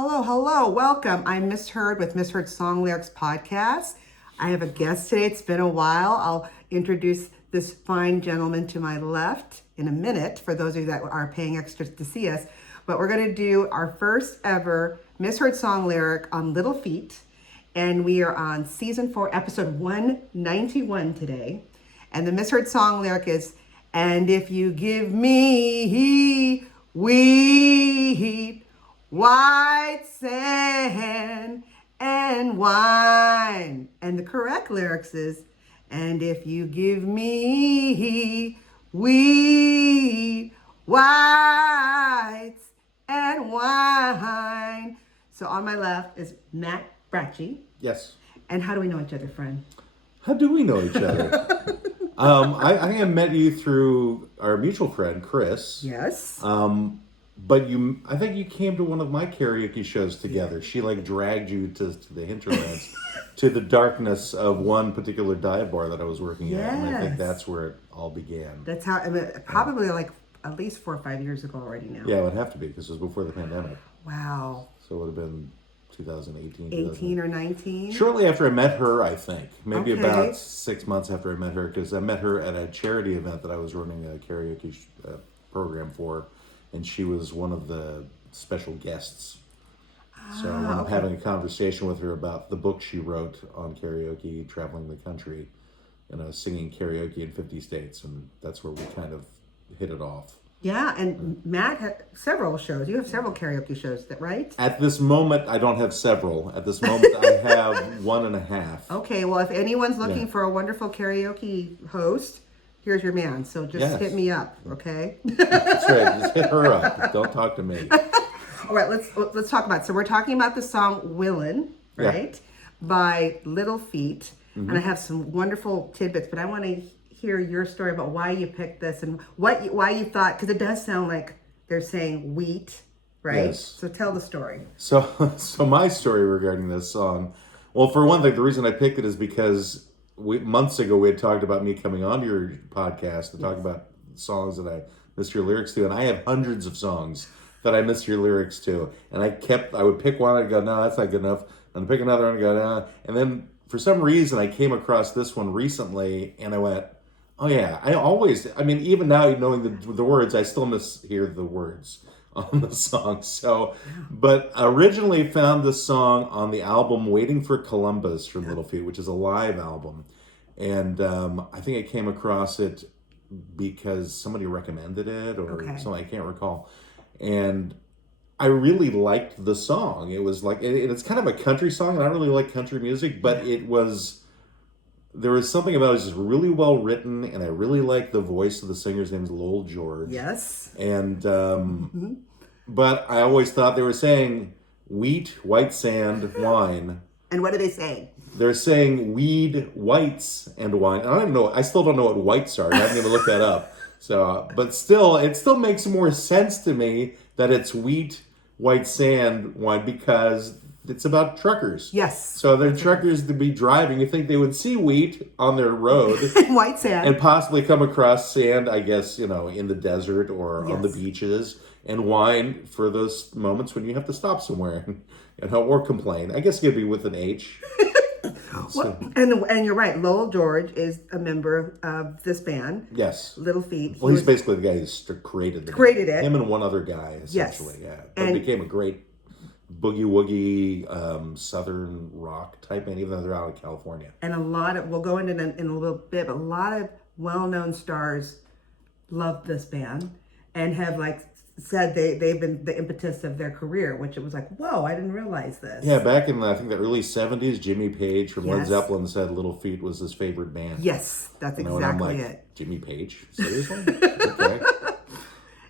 Hello, hello, welcome. I'm Miss Heard with Miss Heard Song Lyrics Podcast. I have a guest today. It's been a while. I'll introduce this fine gentleman to my left in a minute for those of you that are paying extra to see us. But we're going to do our first ever Miss Heard Song Lyric on Little Feet. And we are on season 4, episode 191 today. And the Miss Heard Song Lyric is, and if you give me wheat, white sand, and wine. And the correct lyrics is, and if you give me wheat, whites, and wine. So on my left is Matt Bratschi. Yes. And how do we know each other, friend? How do we know each other? I think I met you through our mutual friend, Chris. Yes. But I think you came to one of my karaoke shows together. She dragged you to the hinterlands, to the darkness of one particular dive bar that I was working at. And I think that's where it all began. That's how, probably at least 4 or 5 years ago already now. Yeah, it would have to be because it was before the pandemic. Wow. So it would have been 2018. 18 or 19? Shortly after I met her, I think. Maybe about 6 months after I met her, because I met her at a charity event that I was running a karaoke program for, and she was one of the special guests. So I wound up having a conversation with her about the book she wrote on karaoke, traveling the country, singing karaoke in 50 states, and that's where we kind of hit it off. Yeah, and Matt had several shows. You have several karaoke shows, right? At this moment, I don't have several. At this moment, I have 1.5. Okay, well, if anyone's looking for a wonderful karaoke host, here's your man. So just hit me up, okay? That's right. Just hit her up. Don't talk to me. All right, let's talk about it. So we're talking about the song Willin, right? Yeah. By Little Feet. Mm-hmm. And I have some wonderful tidbits, but I want to hear your story about why you picked this and why you thought, because it does sound like they're saying wheat, right? Yes. So tell the story. So my story regarding this song, well, for one thing, the reason I picked it is because months ago we had talked about me coming onto your podcast to talk about songs that I missed your lyrics to, and I have hundreds of songs that I missed your lyrics to, and I would pick one, I'd go, no, that's not good enough, and I'd pick another one, and go, no, and then for some reason I came across this one recently, and I went, oh yeah, even now knowing the words, I still mishear the words on the song. So, but originally found this song on the album Waiting for Columbus from Little Feat, which is a live album. And I think I came across it because somebody recommended it or something, I can't recall. And I really liked the song. It was it's kind of a country song, and I don't really like country music, but there was something about it was just really well written, and I really liked the voice of the singer's name is Lowell George. Yes. And but I always thought they were saying wheat, white sand, wine. And what are they saying? They're saying weed, whites, and wine. I don't even know. I still don't know what whites are. I haven't even looked that up. So, but still, it still makes more sense to me that it's wheat, white sand, wine, because it's about truckers. Yes. So they're truckers to be driving. You think they would see wheat on their road. White sand. And possibly come across sand, I guess, in the desert or on the beaches. And wine for those moments when you have to stop somewhere or complain. I guess it could be with an H. And you're right. Lowell George is a member of this band. Yes. Little Feat. Well, he's basically the guy who created it. Him and one other guy, essentially. Yes. Yeah. But it became a great boogie woogie southern rock type band, even though they're out of California. And we'll go into in a little bit, but a lot of well-known stars love this band and have said they've been the impetus of their career, which it was whoa, I didn't realize this. Yeah, back in I think the early 70s, Jimmy Page from Led Zeppelin said Little Feat was his favorite band. Yes, that's exactly it. Jimmy Page? Seriously? Okay.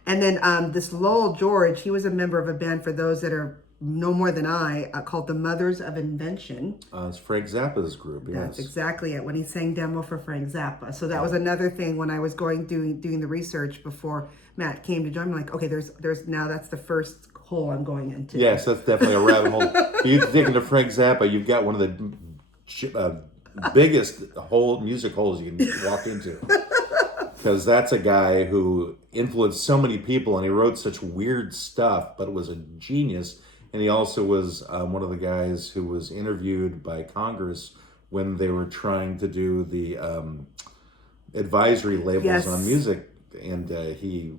And then this Lowell George, he was a member of a band, for those that are no more than I, called the Mothers of Invention. It's Frank Zappa's group, yes. That's exactly it, when he sang demo for Frank Zappa. So that was another thing when I was doing the research before Matt came to join me. Okay, there's now that's the first hole I'm going into. Yes, that's definitely a rabbit hole. You dig into Frank Zappa, you've got one of the biggest music holes you can walk into. Because that's a guy who influenced so many people, and he wrote such weird stuff, but was a genius. And he also was one of the guys who was interviewed by Congress when they were trying to do the advisory labels Yes. on music. And he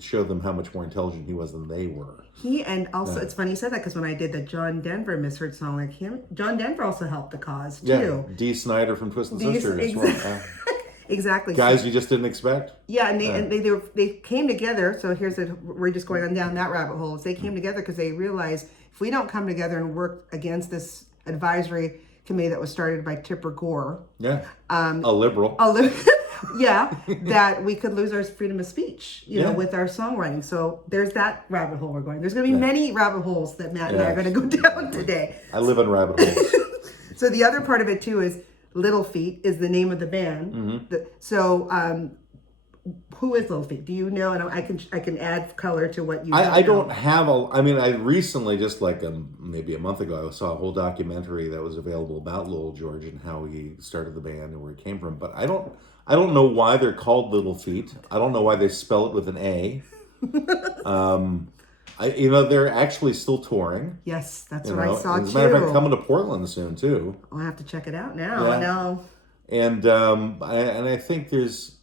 showed them how much more intelligent he was than they were. It's funny you said that because when I did the John Denver misheard song like him, John Denver also helped the cause too. Yeah, Dee Snider from Twisted Sister as well. Exactly. Guys you just didn't expect. Yeah, and they came together. So we're just going on down that rabbit hole. They came together because they realized if we don't come together and work against this advisory committee that was started by Tipper Gore. Yeah. A liberal. Yeah, that we could lose our freedom of speech, with our songwriting. So there's that rabbit hole we're going. There's going to be many rabbit holes that Matt and I are going to go down today. I live in rabbit holes. So the other part of it too is Little Feat is the name of the band. Mm-hmm. Who is Little Feat? Do you know? And I can add color to what you. I don't have I recently, just like maybe a month ago, I saw a whole documentary that was available about Lowell George and how he started the band and where he came from. But I don't know why they're called Little Feat. I don't know why they spell it with an A. They're actually still touring. Yes, that's what I saw too. As a matter of fact, coming to Portland soon too. I'll have to check it out now. Yeah. I know. And I think there's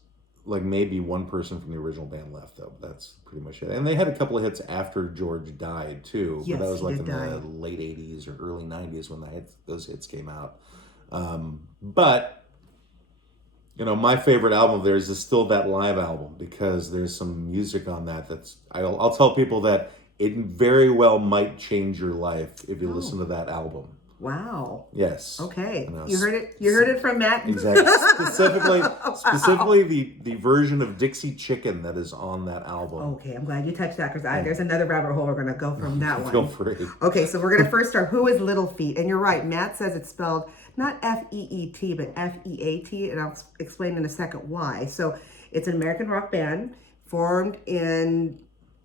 like maybe one person from the original band left though. That's pretty much it. And they had a couple of hits after George died too. Yes, but that was like in die. the late '80s or early '90s when those hits came out. But my favorite album of theirs is still that live album because there's some music on that I'll tell people that it very well might change your life if you listen to that album. Wow. Yes. Okay. You heard it. You heard it from Matt. Exactly. Specifically the version of Dixie Chicken that is on that album. Okay, I'm glad you touched that because there's another rabbit hole we're going to go from that one. Feel free. Okay, so we're going to first start. Who is Little Feat? And you're right. Matt says it's spelled not F-E-E-T, but F-E-A-T, and I'll explain in a second why. So it's an American rock band formed in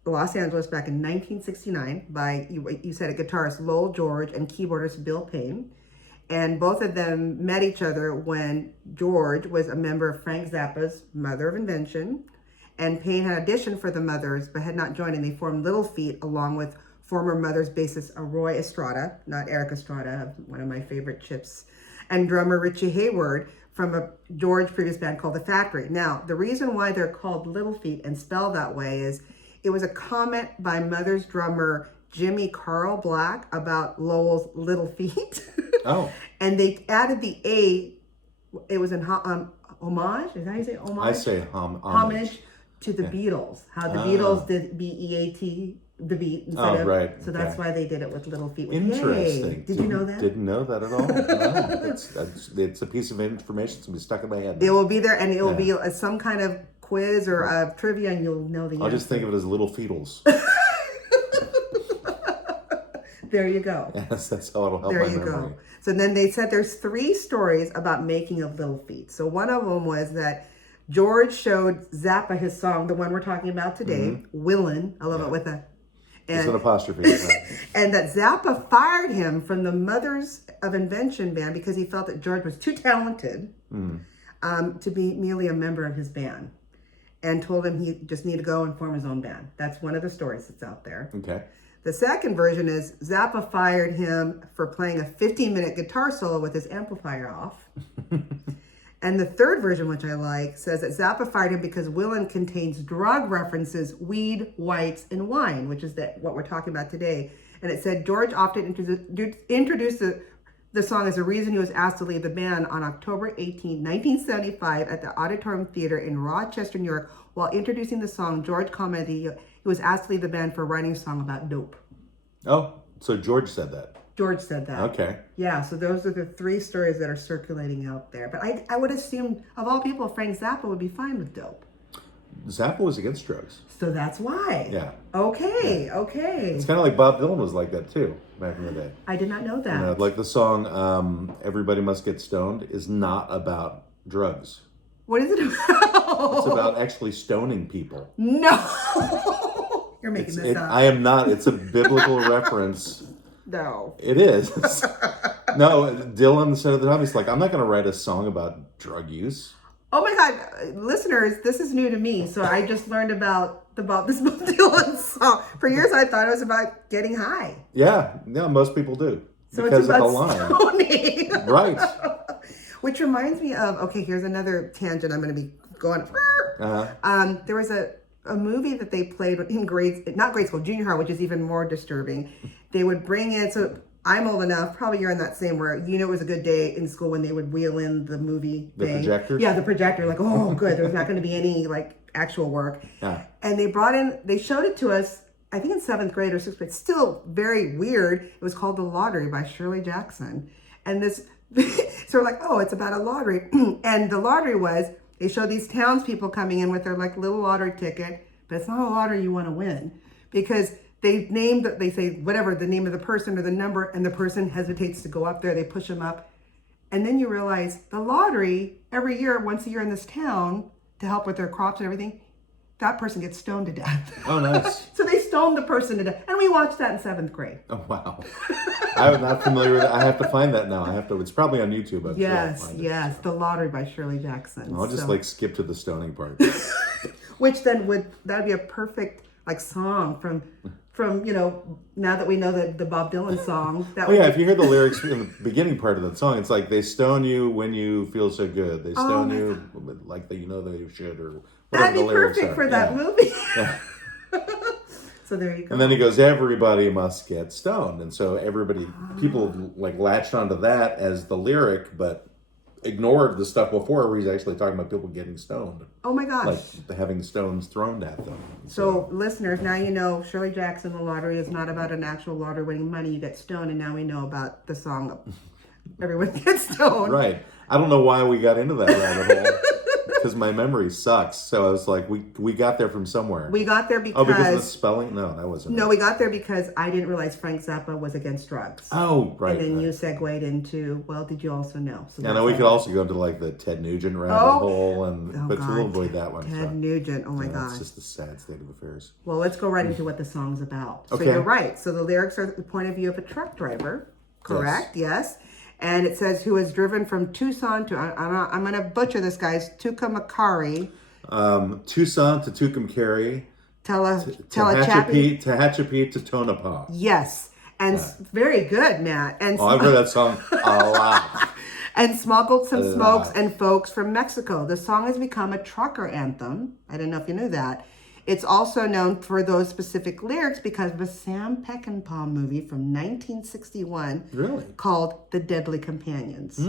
Los Angeles back in 1969 by, you said it, guitarist Lowell George and keyboardist Bill Payne. And both of them met each other when George was a member of Frank Zappa's Mother of Invention, and Payne had auditioned for the Mothers but had not joined, and they formed Little Feat along with former Mothers bassist Roy Estrada, not Eric Estrada, one of my favorite chips, and drummer Richie Hayward from a George previous band called The Factory. Now, the reason why they're called Little Feat and spelled that way is it was a comment by Mothers drummer Jimmy Carl Black about Lowell's Little Feet. Oh. And they added the A. It was in homage. Is that how you say homage? I say homage to the Beatles. How the Beatles did B-E-A-T, the beat instead of. Right. So that's why they did it with Little Feet. Interesting. Yay. Did you know that? Didn't know that at all. No, it's a piece of information that's going to be stuck in my head. It will be there, and it will be some kind of quiz or trivia, and you'll know the answer. I'll just think of it as Little Feetles. There you go. Yes, that's how it'll help there my you memory. go. So then they said there's 3 stories about making of Little Feat. So one of them was that George showed Zappa his song, the one we're talking about today, Willin. I love it with a... It's an apostrophe. And that Zappa fired him from the Mothers of Invention band because he felt that George was too talented to be merely a member of his band, and told him he just needed to go and form his own band. That's one of the stories that's out there. Okay. The second version is Zappa fired him for playing a 15-minute guitar solo with his amplifier off. And the third version, which I like, says that Zappa fired him because Willin contains drug references, weed, whites, and wine, which is what we're talking about today. And it said George often introduced the song as a reason he was asked to leave the band on October 18, 1975 at the Auditorium Theater in Rochester, New York. While introducing the song, George commented he was asked to leave the band for writing a song about dope. Oh, so George said that. George said that. Okay. Yeah, so those are the 3 stories that are circulating out there. But I would assume, of all people, Frank Zappa would be fine with dope. Zappa was against drugs. So that's why. Yeah. Okay, yeah. Okay. It's kind of like Bob Dylan was like that too, back in the day. I did not know that. Like the song Everybody Must Get Stoned is not about drugs. What is it about? It's about actually stoning people. No! You're making this up. I am not. It's a biblical reference. No. It is. No, Dylan said at the time, he's like, I'm not going to write a song about drug use. Oh my God. Listeners, this is new to me. So I just learned about this Bob Dylan song. For years, I thought it was about getting high. Yeah, most people do. So because it's about of the line. stoning. Right. Which reminds me of, okay, here's another tangent I'm going to be going. There was a movie that they played in not grade school, junior high, which is even more disturbing. They would bring in, so I'm old enough, probably you're in that same where, it was a good day in school when they would wheel in the movie The thing. projector? Yeah, the projector. Like, oh, good. There's not going to be any, actual work. Yeah. And they showed it to us, I think in 7th grade or 6th grade. Still very weird. It was called The Lottery by Shirley Jackson. And this, so we're like, oh, it's about a lottery. And the lottery was, they show these townspeople coming in with their little lottery ticket, but it's not a lottery you want to win. Because they say whatever, the name of the person or the number, and the person hesitates to go up there. They push them up. And then you realize the lottery, every year, once a year in this town, to help with their crops and everything, that person gets stoned to death. Oh, nice. So they stoned the person to death. And we watched that in 7th grade. Oh, wow. I'm not familiar with it. I have to find that now. It's probably on YouTube. I'm Yes, sure yes. The Lottery by Shirley Jackson. I'll just skip to the stoning part. Which then that'd be a perfect song from now that we know the Bob Dylan song. If you hear the lyrics in the beginning part of that song, it's like, they stone you when you feel so good. They stone you like that that you should, or whatever that'd be perfect for that movie. Yeah. So there you go. And then he goes, everybody must get stoned. And so people latched onto that as the lyric, but ignored the stuff before where he's actually talking about people getting stoned. Oh my gosh. Having stones thrown at them. So listeners, now you know Shirley Jackson, The Lottery is not about an actual lottery winning money. You get stoned, and now we know about the song Everyone Gets Stoned. Right. I don't know why we got into that rabbit hole. Because my memory sucks. So I was like, we got there from somewhere. We got there because... Oh, because of the spelling? No, that wasn't No, it. we got there because I didn't realize Frank Zappa was against drugs. Oh, right. And then right. you segued into, well, did you also know? So and then we could also go into the Ted Nugent rabbit hole, but we'll avoid that one. Ted Nugent, oh my gosh. It's just a sad state of affairs. Well, let's go right into what the song's about. So Okay. you're right. So the lyrics are the point of view of a truck driver, correct? Yes. And it says, who was driven from Tucson to, I'm going to butcher this, guys, Tucumcari. Tucson to Tucumcari. Tehachapi to Tonopah. Yes. And very good, Matt. And I've heard that song a lot. And smuggled some smokes and folks from Mexico. The song has become a trucker anthem. I don't know if you knew that. It's also known for those specific lyrics because of a Sam Peckinpah movie from 1961 called The Deadly Companions.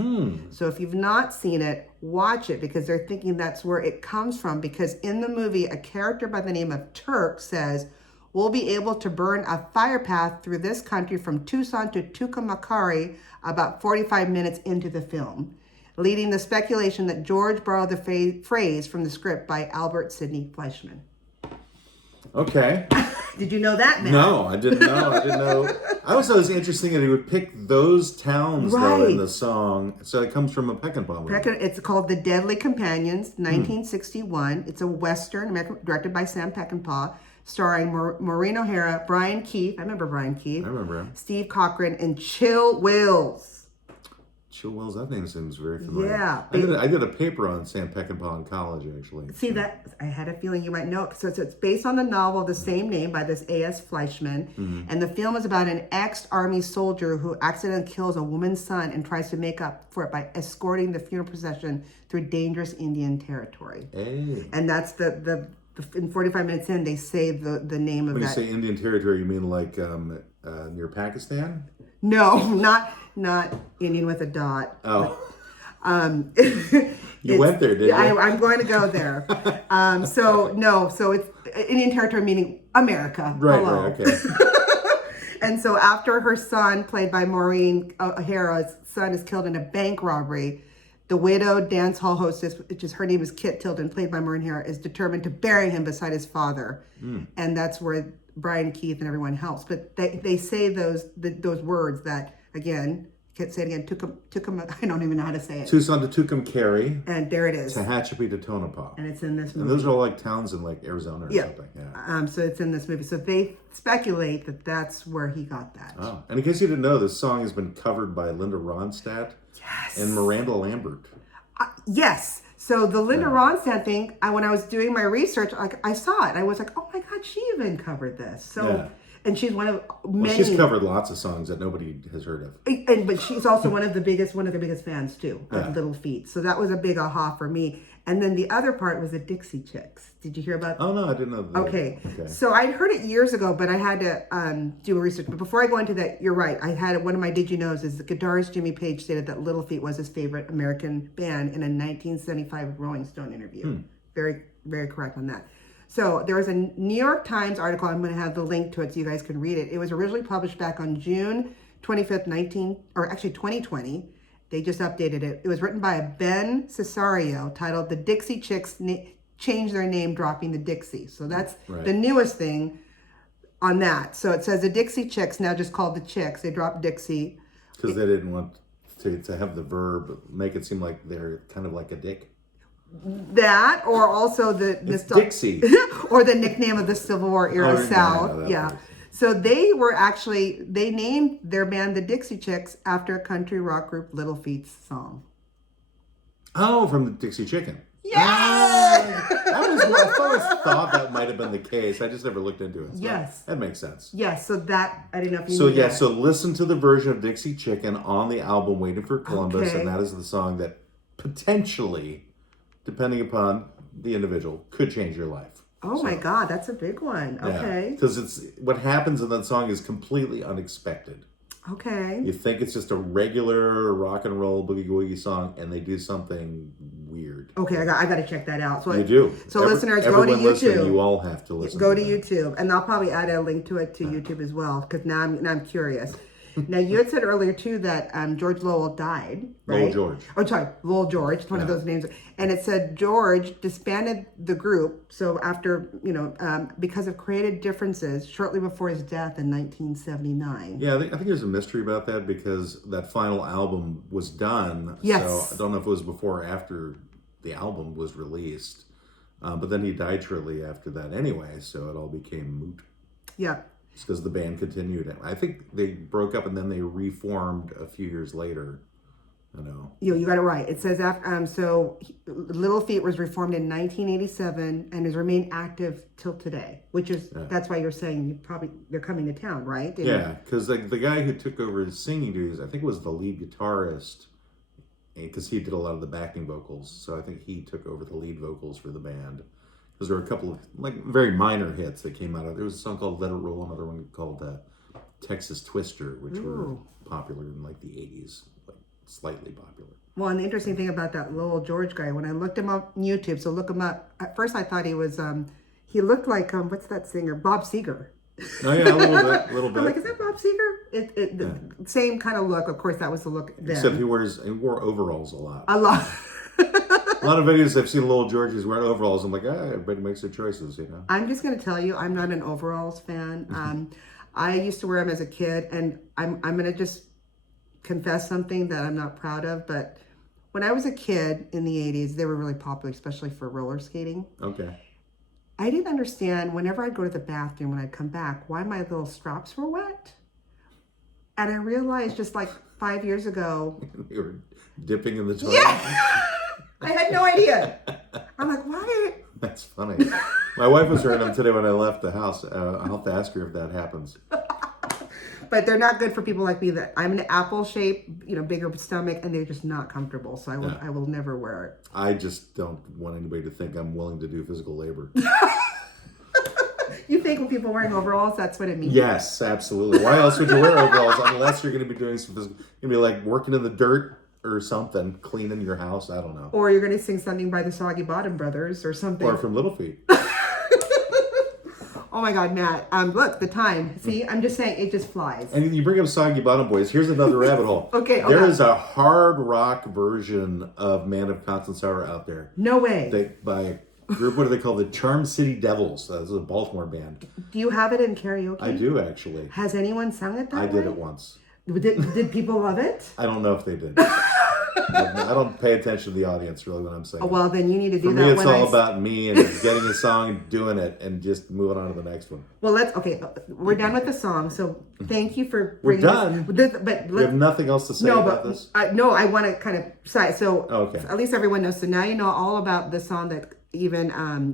So if you've not seen it, watch it because they're thinking that's where it comes from. Because in the movie, a character by the name of Turk says, we'll be able to burn a fire path through this country from Tucson to Tucumcari about 45 minutes into the film, leading the speculation that George borrowed the phrase from the script by Albert Sidney Fleischman. Okay. Did you know that, Matt? No, I didn't know. I always thought it was interesting that he would pick those towns though in the song. So it comes from a Peckinpah movie. It's called The Deadly Companions, 1961. It's a Western directed by Sam Peckinpah, starring Maureen O'Hara, Brian Keith. I remember Brian Keith. I remember him. Steve Cochran, and Chill Wills. Chill Wills, that name seems very familiar. Yeah. I did a paper on Sam Peckinpah in college, actually. See, that I had a feeling you might know. So it's based on the novel of the same name by this A.S. Fleischman. And the film is about an ex-army soldier who accidentally kills a woman's son and tries to make up for it by escorting the funeral procession through dangerous Indian territory. Hey. And that's the in 45 minutes in, they say the name of that. When you say Indian territory, you mean near Pakistan? No, not Indian with a dot. Oh. You went there, didn't you? I'm going to go there. So it's Indian territory meaning America. Right, Hello. right, okay. And so after her son, played by Maureen O'Hara's son, is killed in a bank robbery, the widowed dance hall hostess, her name is Kit Tilden, played by Maureen O'Hara, is determined to bury him beside his father. And that's where Brian Keith and everyone helps. But they say those words that, again, can't say it again, I don't even know how to say it. Tucson to Tucumcari. And there it is. Tehachapi to Tonopah. And it's in this movie. And those are all towns in Arizona or something. Yeah. So it's in this movie. So they speculate that that's where he got that. Oh. And in case you didn't know, this song has been covered by Linda Ronstadt and Miranda Lambert. Yes. So the Linda Ronstadt thing, when I was doing my research, I saw it. I was like, oh my God, she even covered this. So, and she's one of many. Well, she's covered lots of songs that nobody has heard of. But she's also one of their biggest fans too of Little Feat. So that was a big aha for me. And then the other part was the Dixie Chicks. Did you hear about that? Oh, no, I didn't know that. Okay. So I'd heard it years ago, but I had to do a research. But before I go into that, you're right. I had one of my Did You Knows is the guitarist Jimmy Page stated that Little Feat was his favorite American band in a 1975 Rolling Stone interview. Very, very correct on that. So there was a New York Times article. I'm going to have the link to it so you guys can read it. It was originally published back on June 25th, 2020. They just updated it. It was written by a Ben Cesario, titled "The Dixie Chicks Changed Their Name, Dropping the Dixie." So that's the newest thing on that. So it says the Dixie Chicks, now just called the Chicks. They dropped Dixie because they didn't want to have the verb make it seem like they're kind of like a dick. That, or also the Dixie, or the nickname of the Civil War era South. Yeah. So they named their band the Dixie Chicks after a country rock group Little Feat's song. Oh, from the Dixie Chicken. Yeah. I always thought that might have been the case. I just never looked into it. So yes. That makes sense. Yes. So that, I didn't know if you knew that. So listen to the version of Dixie Chicken on the album Waiting for Columbus, and that is the song that potentially, depending upon the individual, could change your life. Oh my God, that's a big one. Okay. Because it's what happens in that song is completely unexpected. Okay. You think it's just a regular rock and roll boogie woogie song, and they do something weird. Okay, I got to check that out. So you do. So listeners, go to YouTube. You all have to listen. Go to YouTube, and I'll probably add a link to it to YouTube as well, because now I'm curious. Now, you had said earlier, too, that George Lowell died, right? Lowell George. Oh, sorry, Lowell George. It's one of those names. And it said George disbanded the group, so after, because of creative differences, shortly before his death in 1979. Yeah, I think there's a mystery about that, because that final album was done. Yes. So I don't know if it was before or after the album was released. But then he died shortly after that anyway, so it all became moot. Yeah. It's because the band continued. I think they broke up and then they reformed a few years later. You got it right. It says Little Feat was reformed in 1987 and has remained active till today, which is that's why you're saying they're coming to town, right? Yeah, because the guy who took over his singing duties, I think it was the lead guitarist, because he did a lot of the backing vocals. So I think he took over the lead vocals for the band. Because there were a couple of very minor hits that came out of. There was a song called "Let It Roll," another one called "Texas Twister," which were popular in the 80s, slightly popular. Well, and the interesting thing about that Lowell George guy, when I looked him up on YouTube, so look him up. At first, I thought he was he looked like what's that singer, Bob Seger. Oh yeah, a little bit. I'm like, is that Bob Seger? The same kind of look. Of course, that was the look then. Except he wore overalls a lot. A lot. A lot of videos I've seen Lowell George, he's wearing overalls. I'm like, everybody makes their choices, I'm just going to tell you, I'm not an overalls fan. I used to wear them as a kid, and I'm going to just confess something that I'm not proud of. But when I was a kid in the 80s, they were really popular, especially for roller skating. Okay. I didn't understand, whenever I'd go to the bathroom, when I'd come back, why my little straps were wet. And I realized just like 5 years ago. You were dipping in the toilet? Yeah! I had no idea. I'm like, why? That's funny. My wife was wearing them today when I left the house. I'll have to ask her if that happens. But they're not good for people like me. That I'm an apple shape, bigger stomach, and they're just not comfortable. So I will never wear it. I just don't want anybody to think I'm willing to do physical labor. You think when people wearing overalls, that's what it means? Yes, absolutely. Why else would you wear overalls unless you're going to be doing some physical? You're going to be like working in the dirt or something, cleaning your house. I don't know. Or you're going to sing something by the Soggy Bottom Brothers or something. Or from Little Feat. Oh my God, Matt. Look, the time. See, I'm just saying, it just flies. And you bring up Soggy Bottom Boys. Here's another rabbit hole. Okay. There is a hard rock version of Man of Constant Sorrow out there. No way. By a group, what do they call the Charm City Devils? That's a Baltimore band. Do you have it in karaoke? I do, actually. Has anyone sung it that way? I did it once. Did people love it? I don't know if they did. I don't pay attention to the audience really when I'm saying. Oh, well, then you need to do For that. me, it's all about me and getting a song, doing it, and just moving on to the next one. Well, we're done with the song. So thank you for We're bringing done. But You have nothing else to say about this? No, I want to kind of side. So Okay. at least everyone knows. So now you know all about the song that even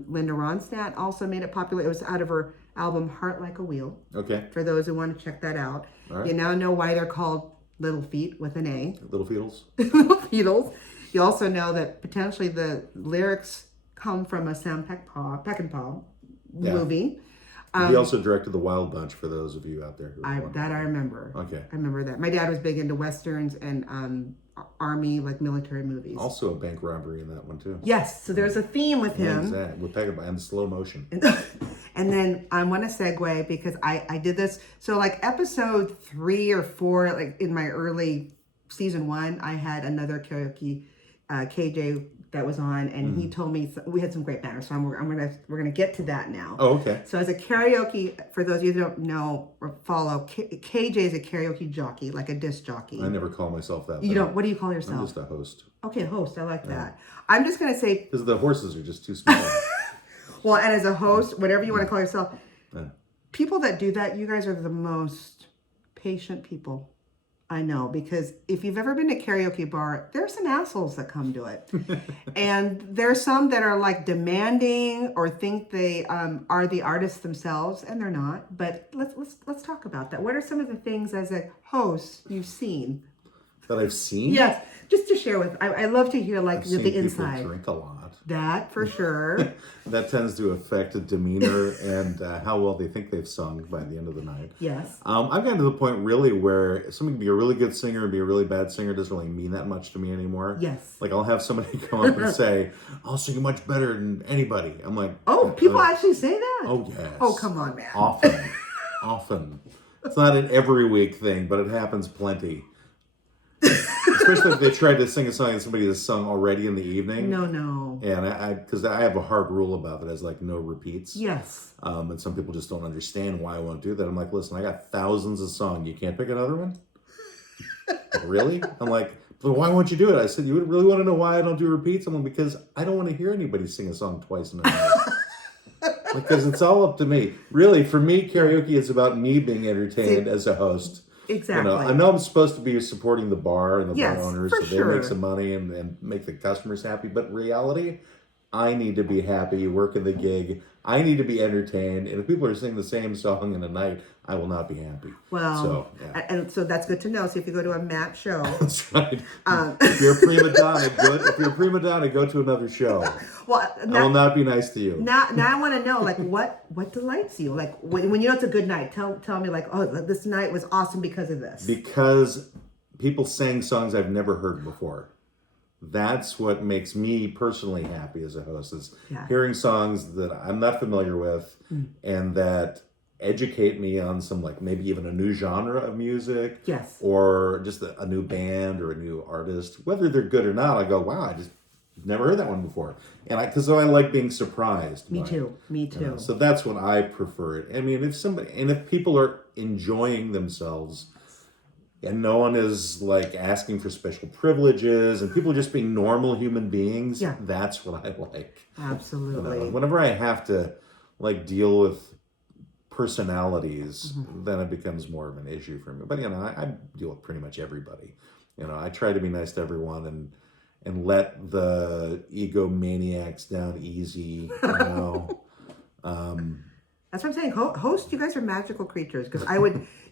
Linda Ronstadt also made it popular. It was out of her album Heart Like a Wheel. Okay. For those who want to check that out. All right. You now know why they're called Little Feet with an A. Little Feetles. Little Feetles. You also know that potentially the lyrics come from a Sam Peckinpah movie. He also directed The Wild Bunch, for those of you out there who I remember. Okay. I remember that. My dad was big into westerns and army, like military movies. Also a bank robbery in that one too. Yes, so there's a theme with him. Exactly. With Peckinpah and slow motion. And then I want to segue because I did this. So like episode 3 or 4, like in my early season 1, I had another karaoke KJ that was on, and he told me we had some great banners. So we're gonna get to that now. Oh, okay. So as a karaoke, for those of you who don't know or follow, KJ is a karaoke jockey, like a disc jockey. I never call myself that. You don't. What do you call yourself? I'm just a host. Okay, host. I like that. I'm just gonna say. Because the horses are just too small. Well, and as a host, whatever you want to call yourself, Yeah. people that do that, you guys are the most patient people I know, because if you've ever been to a karaoke bar, there are some assholes that come to it. And there's some that are like demanding or think they are the artists themselves, and they're not. But let's talk about that. What are some of the things as a host you've seen? That I've seen? Yes, just to share with. I love to hear like I've seen the people inside. drink a lot. That for sure. That tends to affect the demeanor and how well they think they've sung by the end of the night. Yes. I've gotten to the point really where somebody can be a really good singer and be a really bad singer doesn't really mean that much to me anymore. Yes. Like I'll have somebody come up and say, "I'll sing much better than anybody." I'm like, oh, people actually say that? "Oh yes." Oh, come on, man. Often. It's not an every week thing, but it happens plenty. Especially if they tried to sing a song that somebody has sung already in the evening. No. And because I have a hard rule about it as like no repeats. Yes. And some people just don't understand why I won't do that. I'm like, listen, I got thousands of songs. You can't pick another one? Really? I'm like, but why won't you do it? I said, you really want to know why I don't do repeats? I'm like, because I don't want to hear anybody sing a song twice in a night. Because it's all up to me. Really, for me, karaoke is about me being entertained as a host. Exactly. I know I'm supposed to be supporting the bar and the bar owners so sure. they make some money and make the customers happy. But in reality, I need to be happy working the gig. I need to be entertained. And if people are singing the same song in a night, I will not be happy. Well, and so that's good to know. So if you go to a Matt show. That's right. If you're a prima donna, go to another show. Well, I will not be nice to you. Now I want to know, like, what delights you? Like, when you know it's a good night, tell me, like, oh, this night was awesome because of this. Because people sang songs I've never heard before. That's what makes me personally happy as a host, is hearing songs that I'm not familiar with and that educate me on some, like, maybe even a new genre of music. Yes. Or just a new band or a new artist. Whether they're good or not, I go, wow, I just never heard that one before. And because I like being surprised. Me too. So that's what I prefer it. I mean, if people are enjoying themselves and no one is like asking for special privileges and people just being normal human beings, that's what I like. Absolutely. Whenever I have to like deal with personalities, then it becomes more of an issue for me. But I deal with pretty much everybody. I try to be nice to everyone and let the egomaniacs down easy. That's what I'm saying. Host, you guys are magical creatures, because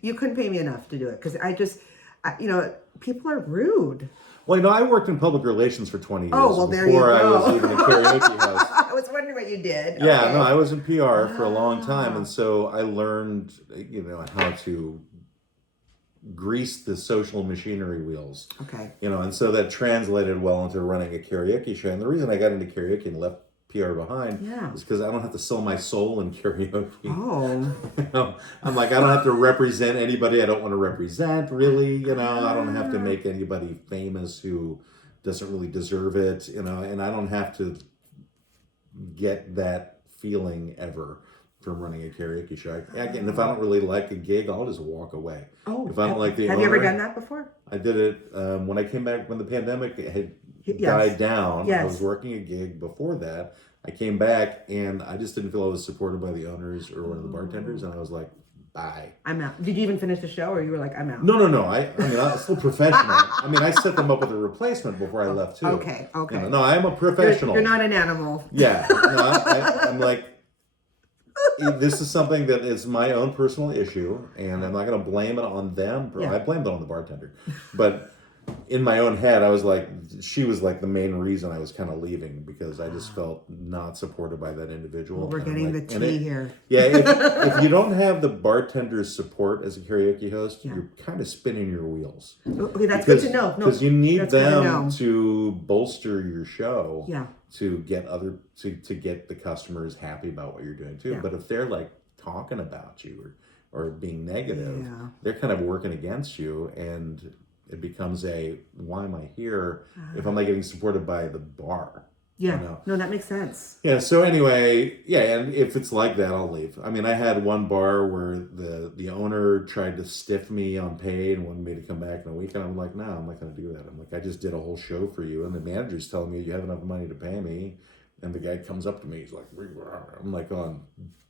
you couldn't pay me enough to do it, because people are rude. Well, I worked in public relations for 20 years. Oh, well, there you go. Before I was even a karaoke host. I was wondering what you did. Yeah, okay. no, I was in PR for a long time, and so I learned, how to grease the social machinery wheels. Okay. And so that translated well into running a karaoke show. And the reason I got into karaoke and left PR behind is because I don't have to sell my soul in karaoke. Oh. I'm like, I don't have to represent anybody I don't want to represent, really. I don't have to make anybody famous who doesn't really deserve it, and I don't have to get that feeling ever from running a karaoke show. And if I don't really like a gig, I'll just walk away. Oh, if I don't like the have owner, you ever done that before? I did it when I came back when the pandemic had Yes. died down. Yes. I was working a gig before that. I came back and I just didn't feel I was supported by the owners or one of the bartenders, and I was like, bye. I'm out. Did you even finish the show, or you were like, I'm out? No. I mean, I'm still professional. I mean, I set them up with a replacement before I left too. Okay. You know, no, I'm a professional. You're not an animal. Yeah. No, I'm like, this is something that is my own personal issue, and I'm not going to blame it on them. Yeah. I blamed it on the bartender, but in my own head, I was like, she was like the main reason I was kind of leaving, because I just felt not supported by that individual. Well, we're And I'm getting like, the tea here. Yeah, if you don't have the bartender's support as a karaoke host, Yeah. you're kind of spinning your wheels. Okay, that's good to know. Because you need that's good to them know. to bolster your show. Yeah. To get to get the customers happy about what you're doing too. Yeah. But if they're like talking about you or being negative, Yeah. they're kind of working against you, and it becomes why am I here if I'm not getting supported by the bar? Yeah. You know? No, that makes sense. Yeah, so anyway, and if it's like that, I'll leave. I mean, I had one bar where the owner tried to stiff me on pay and wanted me to come back in a week, and I'm like, no, I'm not going to do that. I'm like, I just did a whole show for you, and the manager's telling me you have enough money to pay me, and the guy comes up to me, he's like, I'm like,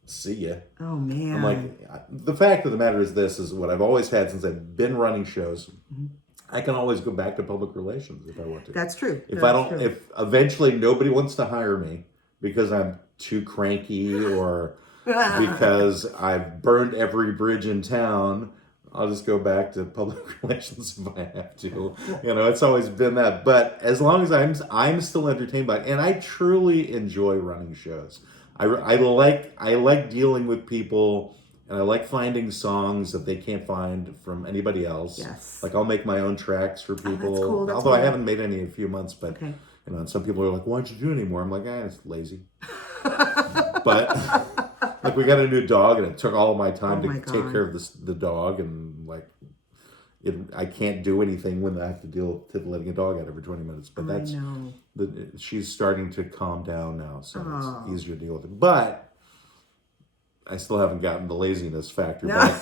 see ya. Oh, man. I'm like, the fact of the matter is what I've always had since I've been running shows. Mm-hmm. I can always go back to public relations if I want to. That's true. If eventually nobody wants to hire me because I'm too cranky or because I've burned every bridge in town, I'll just go back to public relations if I have to. You know, it's always been that. But as long as I'm still entertained by it, and I truly enjoy running shows. I like dealing with people. And I like finding songs that they can't find from anybody else. Yes. Like I'll make my own tracks for people. That's cool. Although I haven't made any in a few months, but okay. You know, and some people are like, "Why don't you do it anymore?" I'm like, "It's lazy." But like we got a new dog, and it took all of my time to take care of the dog, and like I can't do anything when I have to deal with letting a dog out every 20 minutes. But she's starting to calm down now, so it's easier to deal with it. But I still haven't gotten the laziness factor back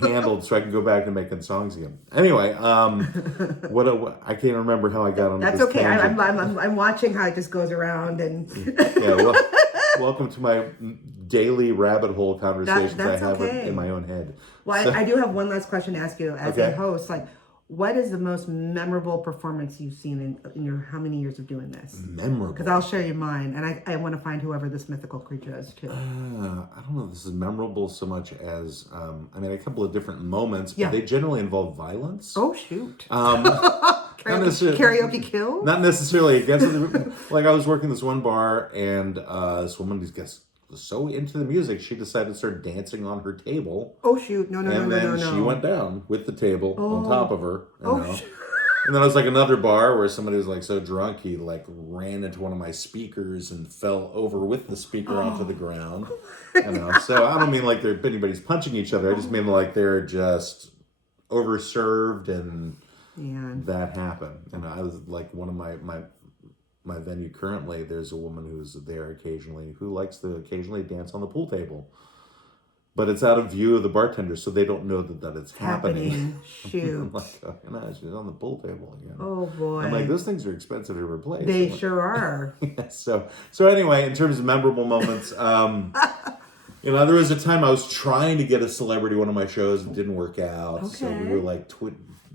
handled, so I can go back to making songs again. Anyway, what I can't remember how I got on. That's this okay. tangent. I'm watching how it just goes around and. Yeah, well, welcome to my daily rabbit hole conversations I have in my own head. Well, I do have one last question to ask you as a host. Like, what is the most memorable performance you've seen in your how many years of doing this? Memorable? Because I'll share you mine, and I want to find whoever this mythical creature is too. I don't know if this is memorable so much as, I mean, a couple of different moments, but they generally involve violence. Oh, shoot. Karaoke kill? Not necessarily against it. Like I was working this one bar, and this woman was so into the music, she decided to start dancing on her table. Oh, shoot. No. And then she went down with the table on top of her. And then I was like another bar where somebody was like so drunk he like ran into one of my speakers and fell over with the speaker onto the ground. You know, so I don't mean like anybody's punching each other. I just mean like they're just overserved, and that happened. And I was like one of my venue currently, there's a woman who's there occasionally who likes to occasionally dance on the pool table. But it's out of view of the bartender, so they don't know that it's happening. Shoot. I'm like, she's on the pool table again. Oh, boy. I'm like, those things are expensive to replace. They sure are. Yeah, so anyway, in terms of memorable moments, you know, there was a time I was trying to get a celebrity to one of my shows. It didn't work out. Okay. So we were like,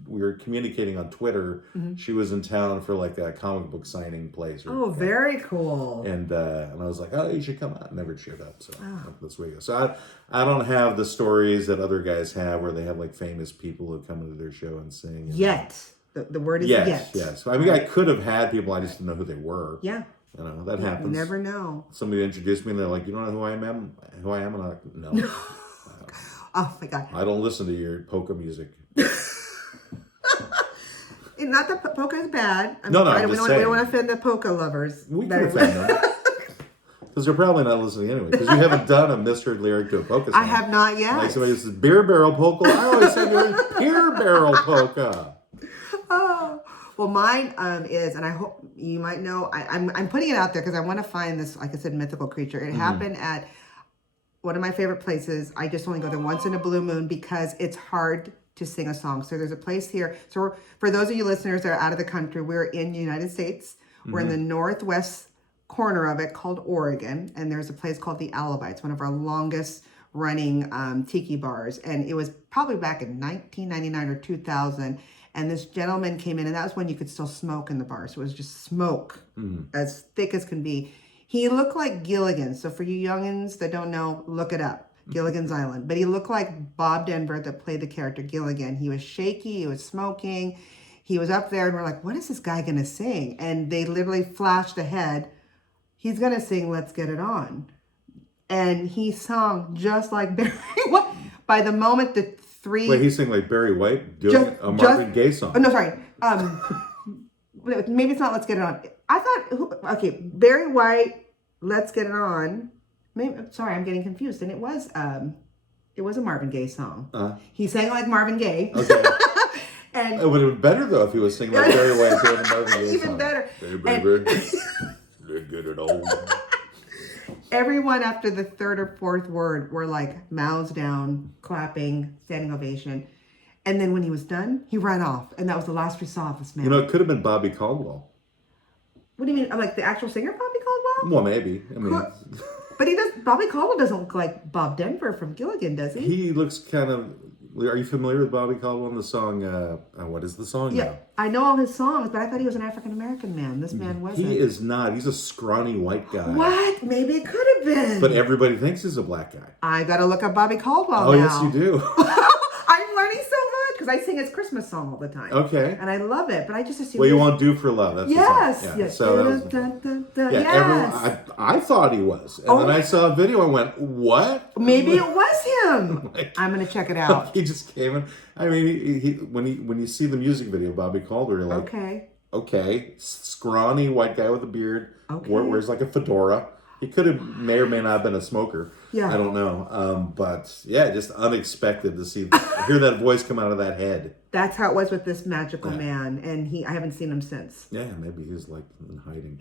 we were communicating on Twitter. Mm-hmm. She was in town for like a comic book signing place. Very cool. And I was like, oh, you should come out. Never showed up. So that's the way it goes. So I don't have the stories that other guys have where they have like famous people who come into their show and sing. Yet. The word is yet. Yes. I mean, I could have had people. I just didn't know who they were. Yeah. You know, that happens. You never know. Somebody introduced me and they're like, you don't know who I am? And I'm like, no. Oh, my God. I don't listen to your polka music. Not that polka is bad. We don't want to offend the polka lovers. We can offend them. Because they're probably not listening anyway. Because you haven't done a misheard lyric to a polka song. I have not yet. Like somebody says, beer barrel polka. I always say beer barrel polka. Oh. Well, mine is, and I hope you might know, I'm putting it out there because I want to find this, like I said, mythical creature. It happened at one of my favorite places. I just only go there once in a blue moon because it's hard to sing a song. So there's a place here. So for those of you listeners that are out of the country, we're in the United States. We're in the northwest corner of it called Oregon. And there's a place called the Alibi. It's one of our longest running tiki bars. And it was probably back in 1999 or 2000. And this gentleman came in, and that was when you could still smoke in the bar. So it was just smoke as thick as can be. He looked like Gilligan. So for you youngins that don't know, look it up. Gilligan's Island. But he looked like Bob Denver that played the character Gilligan. He was shaky. He was smoking. He was up there, and we're like, what is this guy going to sing? And they literally flashed ahead. He's going to sing Let's Get It On. And he sung just like Barry White. By the moment the three... Wait, he's singing like Barry White doing a Marvin Gaye song. Oh, no, sorry. Maybe it's not Let's Get It On. I thought, okay, Barry White, Let's Get It On. Maybe, sorry, I'm getting confused. And it was a Marvin Gaye song. He sang like Marvin Gaye. Okay. And it would have been better though if he was singing like Barry White doing a Marvin Gaye song. Even better. Hey, baby, let's get it on. Everyone after the third or fourth word were like mouths down, clapping, standing ovation. And then when he was done, he ran off. And that was the last we saw of this man. You know, it could have been Bobby Caldwell. What do you mean? Like the actual singer, Bobby Caldwell? Well, maybe. I mean, but Bobby Caldwell doesn't look like Bob Denver from Gilligan, does he? He looks kind of... Are you familiar with Bobby Caldwell and the song, what is the song now? I know all his songs, but I thought he was an African-American man. This man wasn't. He is not. He's a scrawny white guy. What? Maybe it could have been. But everybody thinks he's a black guy. I got to look up Bobby Caldwell now. Oh, yes, you do. I'm learning so much because I sing his Christmas song all the time. Okay. And I love it, but I just assume... What You Won't Do for Love. That's yes. The song. Yes. So yes. I thought he was. And then I saw a video and went, what? Maybe it was him. I'm going to check it out. He just came in. I mean, when you see the music video, Bobby Caldwell, you're like, okay, scrawny white guy with a beard, wears like a fedora. He may or may not have been a smoker. Yeah. I don't know. But yeah, just unexpected to hear that voice come out of that head. That's how it was with this magical man. And I haven't seen him since. Yeah, maybe he's like in hiding.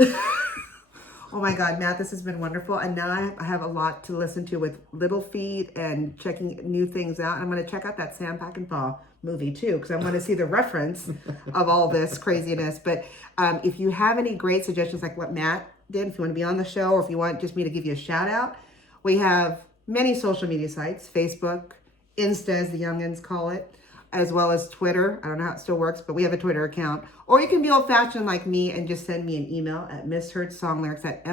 Oh my God, Matt, this has been wonderful. And now I have a lot to listen to with Little Feet and checking new things out. And I'm going to check out that Sam Peckinpah movie too, because I want to see the reference of all this craziness. But if you have any great suggestions like what Matt did, if you want to be on the show, or if you want just me to give you a shout out, we have many social media sites, Facebook, Insta as the youngins call it, as well as Twitter. I don't know how it still works, but we have a Twitter account. Or you can be old-fashioned like me and just send me an email at missheardsonglyrics at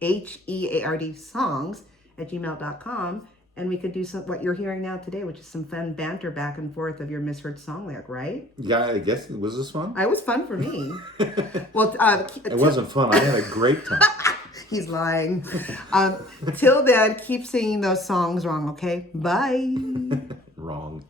MISSHEARD songs at gmail.com. And we could do what you're hearing now today, which is some fun banter back and forth of your misheard song lyric, right? Yeah, I guess. Was this fun? It was fun for me. Well, it wasn't fun. I had a great time. He's lying. Till then, keep singing those songs wrong, okay? Bye. Wrong.